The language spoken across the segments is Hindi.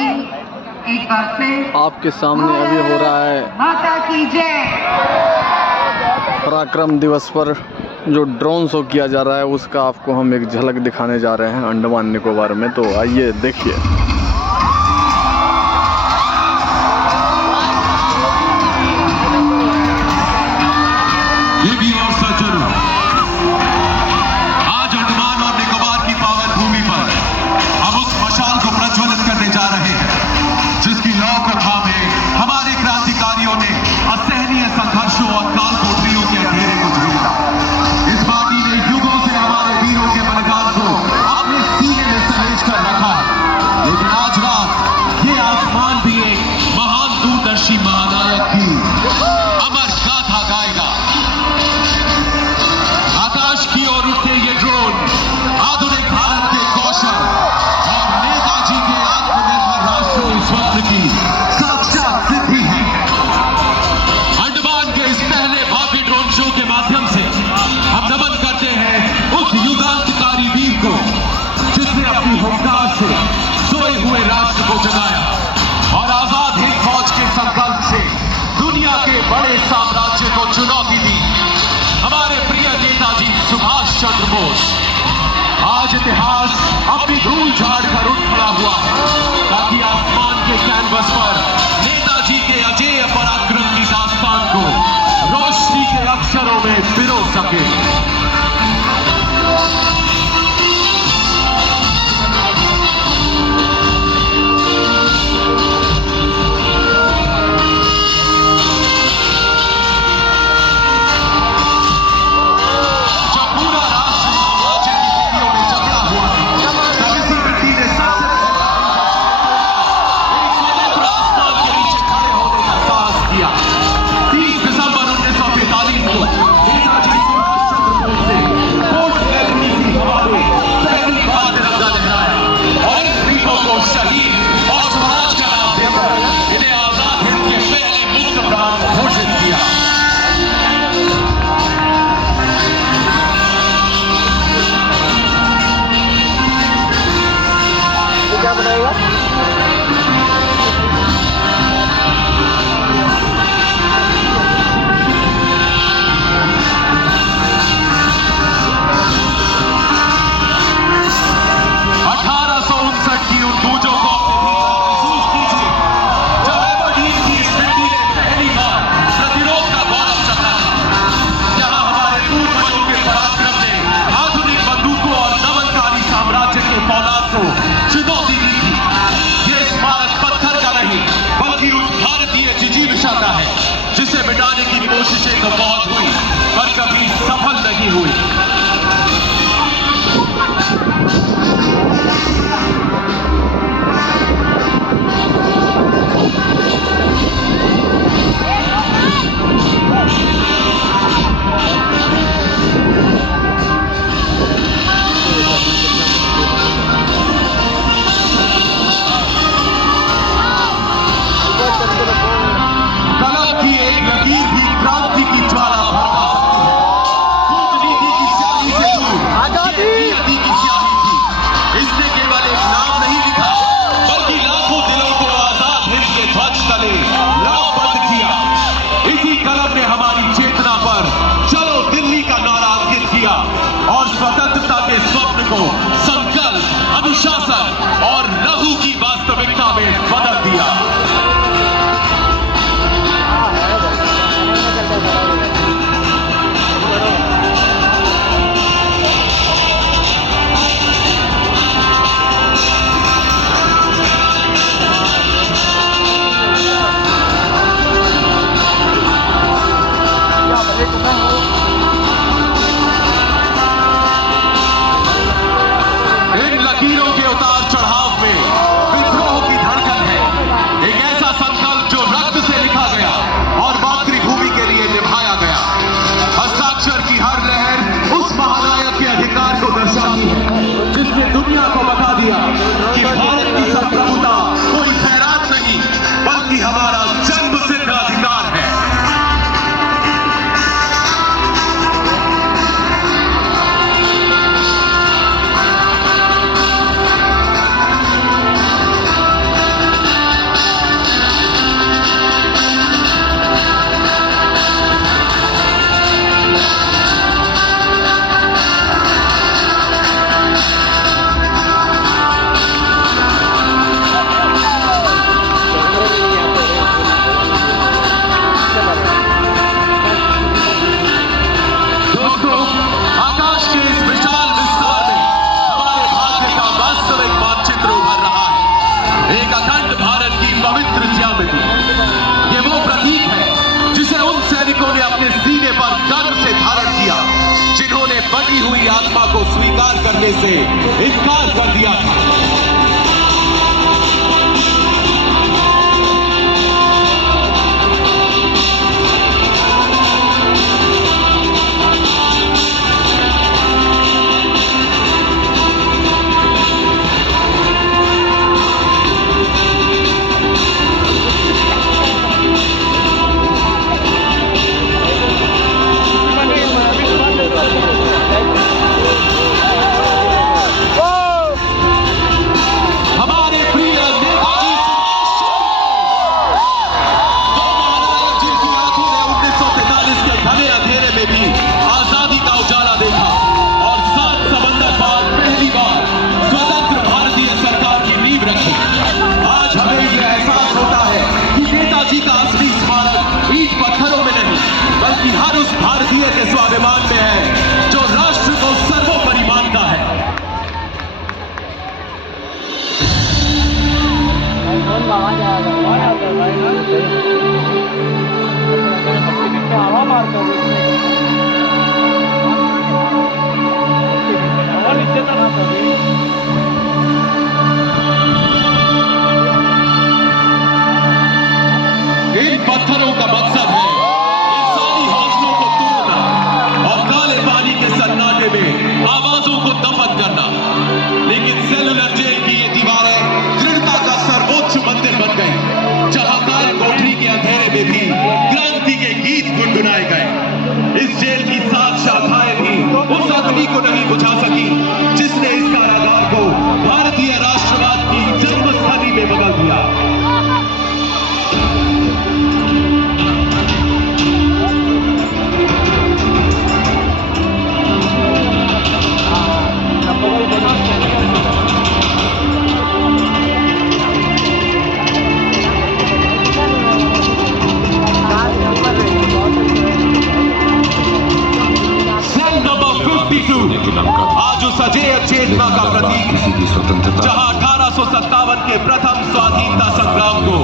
एक बार फिर आपके सामने अभी हो रहा है माता की जय। पराक्रम दिवस पर जो ड्रोन शो किया जा रहा है उसका आपको हम एक झलक दिखाने जा रहे हैं अंडमान निकोबार में। तो आइए देखिए। ये भी और सज्जनों, आज अंडमान और निकोबार की पावन भूमि पर हम उस मशाल को प्रज्वलित करने जा रहे हैं जिसकी लौ को थामे हमारे क्रांतिकारियों ने असहनीय संघर्षों और काल कोठरियों के अंधेरे को झेला। इस माटी ने युगों से हमारे वीरों के बलिदान को अपने सीने में सहेज कर रखा है, लेकिन आज रात ये आसमान भी एक महान दूरदर्शी महानायक की अमर गाथा गाएगा। आकाश की ओर उठते ये ड्रोन आधुनिक भारत के कौशल और नेताजी के आत्मनिर्भर राष्ट्र स्वप्न की साक्षात सिद्धि है। अंडमान के इस पहले भव्य ड्रोन शो के माध्यम से हम नमन करते हैं उस युगांतकारी वीर को जिसने अपनी हुंकार से सोए हुए राष्ट्र को जगाया और आजाद हिंद फौज के संकल्प से दुनिया के बड़े साम्राज्य को चुनौती दी। हमारे प्रिय नेताजी सुभाष चंद्र बोस। आज इतिहास अपनी धूल झाड़ कर उठ खड़ा हुआ है ताकि आसमान के कैनवस पर नेताजी के अजेय पराक्रम की दास्तान को रोशनी के अक्षरों में पिरो सके। क्या बनाएगा? चुनौती दी थी। बलिदान करने से इनकार कर दिया था। हर उस भारतीय के स्वाभिमान में है जो राष्ट्र को सर्वोपरि मानता है। इन पत्थरों का मकसद है सन्नाटे में आवाजों को दफन करना, लेकिन सेलुलर जेल की ये दीवारें दृढ़ता का सर्वोच्च मंदिर बन गई, जहां काल कोठरी के अंधेरे में भी क्रांति के गीत गुनगुनाए गए। इस जेल की 7 शाखाएं भी उस अग्नि को नहीं बुझा सकी जिसने इस कारागार को भारतीय राष्ट्रवाद की जन्मस्थली में बदल दिया। आज उस अजेय चेतना का प्रतीक, जहां 1857 के प्रथम स्वाधीनता संग्राम को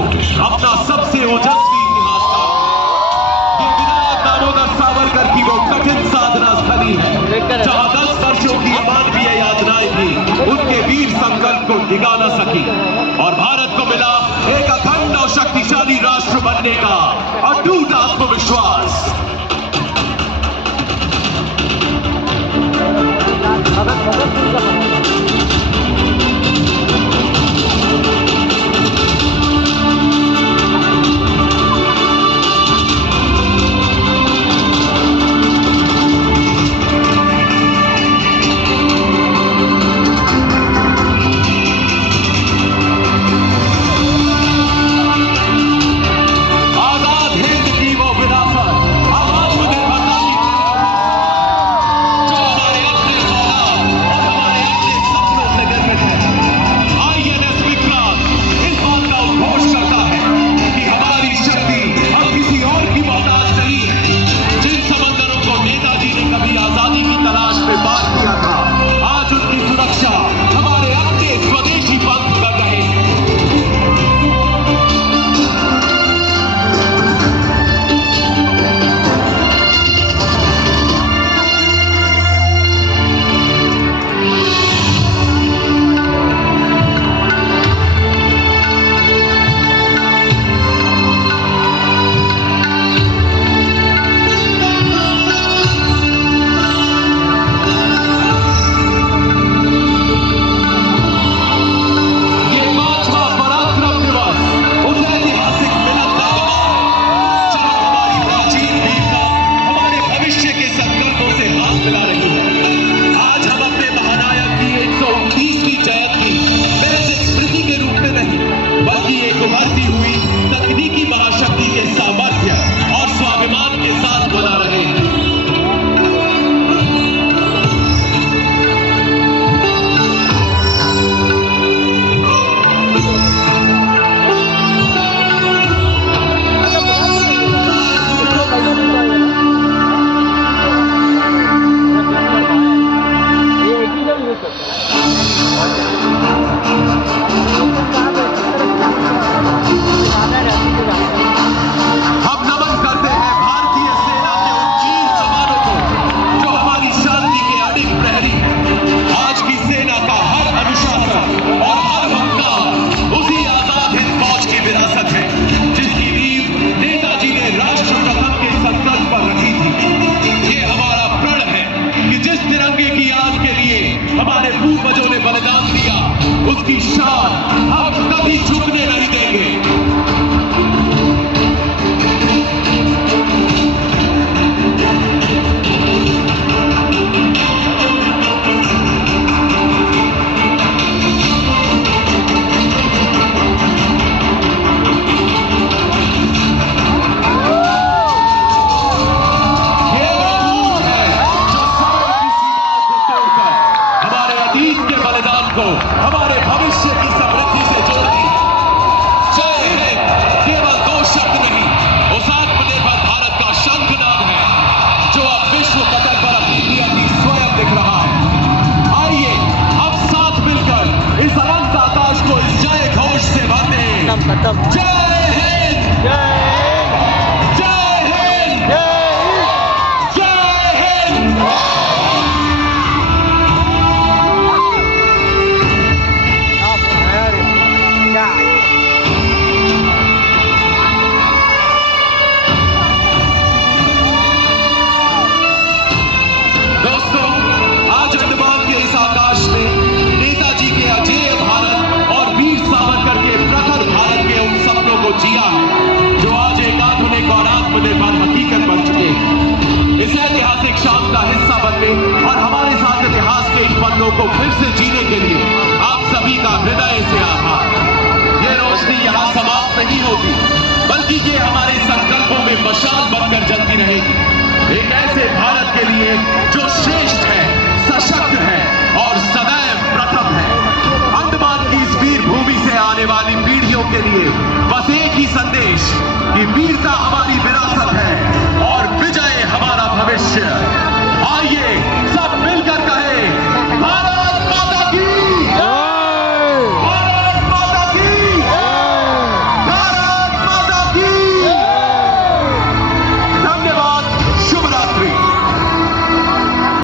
अपना सबसे ओजस्वी इतिहासकार ये विनायक दामोदर सावरकर की वो कठिन साधना स्थली है, जहां 10 वर्षों की अमानवीय यातनाएं भी उनके वीर संकल्प को डिगा न सकी और भारत को मिला एक अखंड और शक्तिशाली राष्ट्र बनने का अटूट आत्मविश्वास। आजाद जय हिंद, जय हिंद, जय हिंद। दोस्तों, आज अंडमान के इस आकाश में नेताजी के अजेय भारत और वीर सावरकर के प्रखर भारत के उन सपनों को जिया है जो आज एक आधुनिक और आत्मनिर्भर हकीकत बन चुके हैं। इस ऐतिहासिक शाम का हिस्सा बनने और हमारे साथ इतिहास के इन पन्नों को फिर से जीने के लिए आप सभी का हृदय से आभार। ये रोशनी यहाँ समाप्त नहीं होगी, बल्कि ये हमारे संकल्पों में मशाल बनकर जलती रहेगी, एक ऐसे भारत के लिए जो श्रेष्ठ है, सशक्त है और सदैव प्रथम है। अंडमान की इस वीर भूमि से आने वाली पीढ़ियों के लिए बस एक ही संदेश कि वीरता हमारी विरासत है और विजय हमारा भविष्य। आइए सब